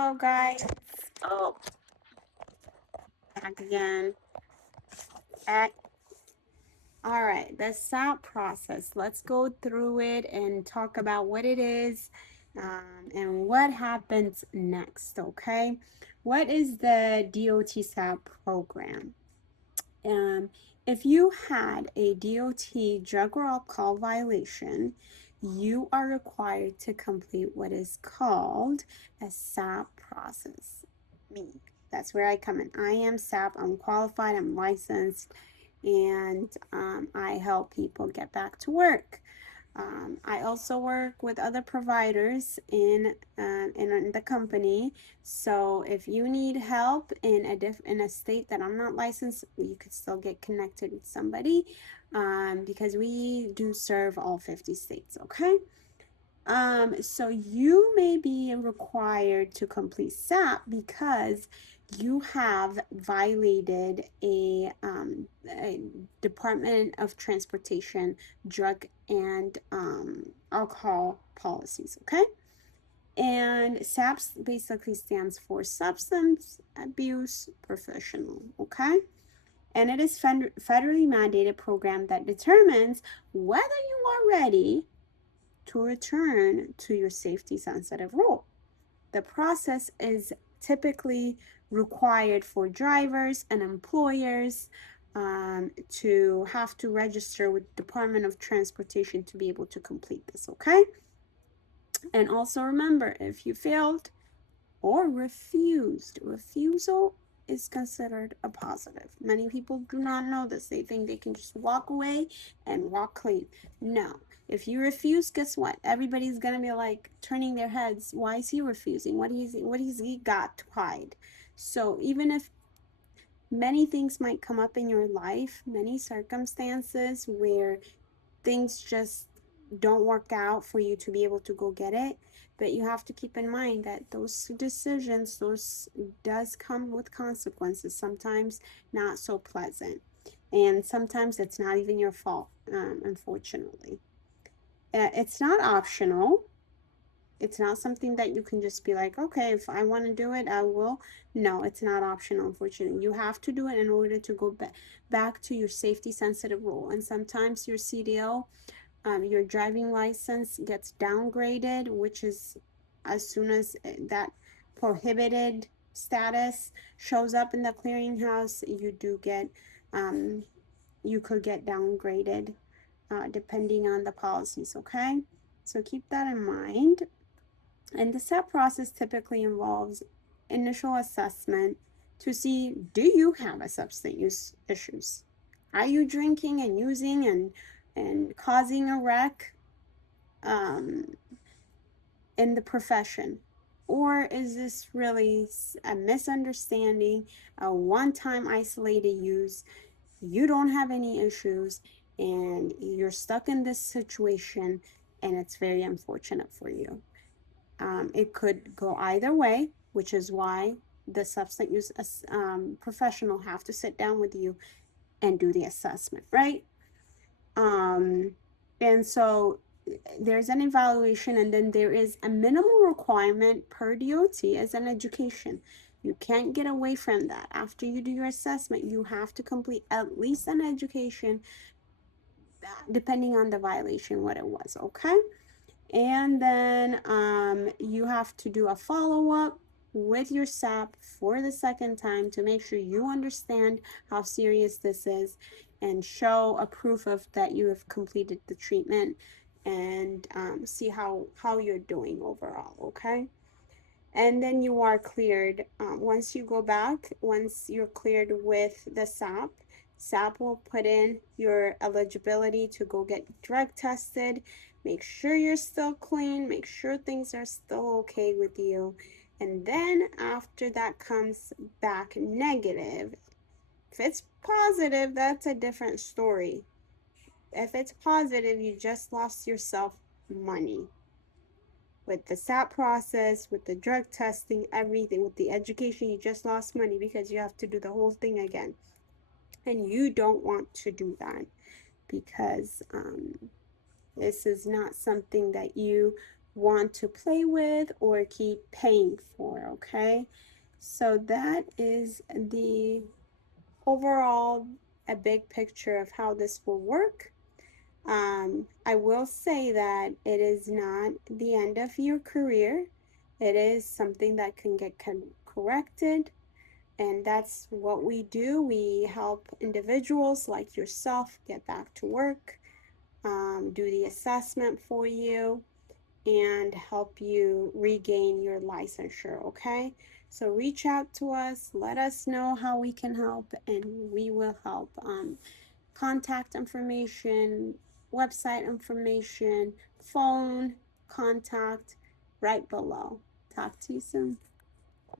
Hello, guys. Oh, back again. At all right, the SAP process. Let's go through it and talk about what it is, and what happens next. Okay, what is the DOT SAP program? Um, if you had a DOT drug or alcohol violation, you are required to complete what is called a SAP process. Me, that's where I come in. I am SAP. I'm qualified. I'm licensed, and I help people get back to work. I also work with other providers in the company. So if you need help in a state that I'm not licensed, you could still get connected with somebody, because we do serve all 50 states. Okay. So you may be required to complete SAP because you have violated a Department of Transportation drug and alcohol policies, okay? And SAP basically stands for Substance Abuse Professional, okay? And it is federally mandated program that determines whether you are ready to return to your safety sensitive role. The process is typically required for drivers and employers, to have to register with Department of Transportation to be able to complete this, okay? And also remember, if you failed or refused, refusal is considered a positive. Many people do not know this. They think they can just walk away and walk clean. No. If you refuse, guess what? Everybody's gonna be like turning their heads. Why is he refusing? What has he got to hide? So even if many things might come up in your life, many circumstances where things just don't work out for you to be able to go get it, but you have to keep in mind that those decisions, those does come with consequences, sometimes not so pleasant, and sometimes it's not even your fault, unfortunately. It's not optional. It's not something that you can just be like, okay, if I want to do it, I will. No, it's not optional, unfortunately. You have to do it in order to go back to your safety sensitive role. And sometimes your CDL, your driving license gets downgraded, which is as soon as that prohibited status shows up in the clearinghouse, you do get, you could get downgraded, depending on the policies, okay? So keep that in mind. And the SEP process typically involves initial assessment to see, do you have a substance use issues? Are you drinking and using and causing a wreck, um, in the profession? Or is this really a misunderstanding, a one-time isolated use? You don't have any issues and you're stuck in this situation, and it's very unfortunate for you. It could go either way, which is why the substance use professional have to sit down with you and do the assessment, right? Um, and so there's an evaluation, and then there is a minimal requirement per DOT as an education. You can't get away from that. After you do your assessment, you have to complete at least an education, depending on the violation, what it was, okay? And then you have to do a follow-up with your SAP for the second time to make sure you understand how serious this is, and show a proof of that you have completed the treatment, and see how you're doing overall, okay? And then you are cleared. Once you go back, once you're cleared with the SAP, SAP will put in your eligibility to go get drug tested. Make sure you're still clean. Make sure things are still okay with you. And then after that comes back negative. If it's positive, that's a different story. If it's positive, you just lost yourself money. With the SAP process, with the drug testing, everything, with the education, you just lost money because you have to do the whole thing again. And you don't want to do that, because this is not something that you want to play with or keep paying for, okay? So that is the overall, a big picture of how this will work. I will say that it is not the end of your career. It is something that can get corrected, and that's what we do. We help individuals like yourself get back to work, do the assessment for you, and help you regain your licensure, okay? So reach out to us, let us know how we can help, and we will help. Contact information, website information, phone contact right below. Talk to you soon.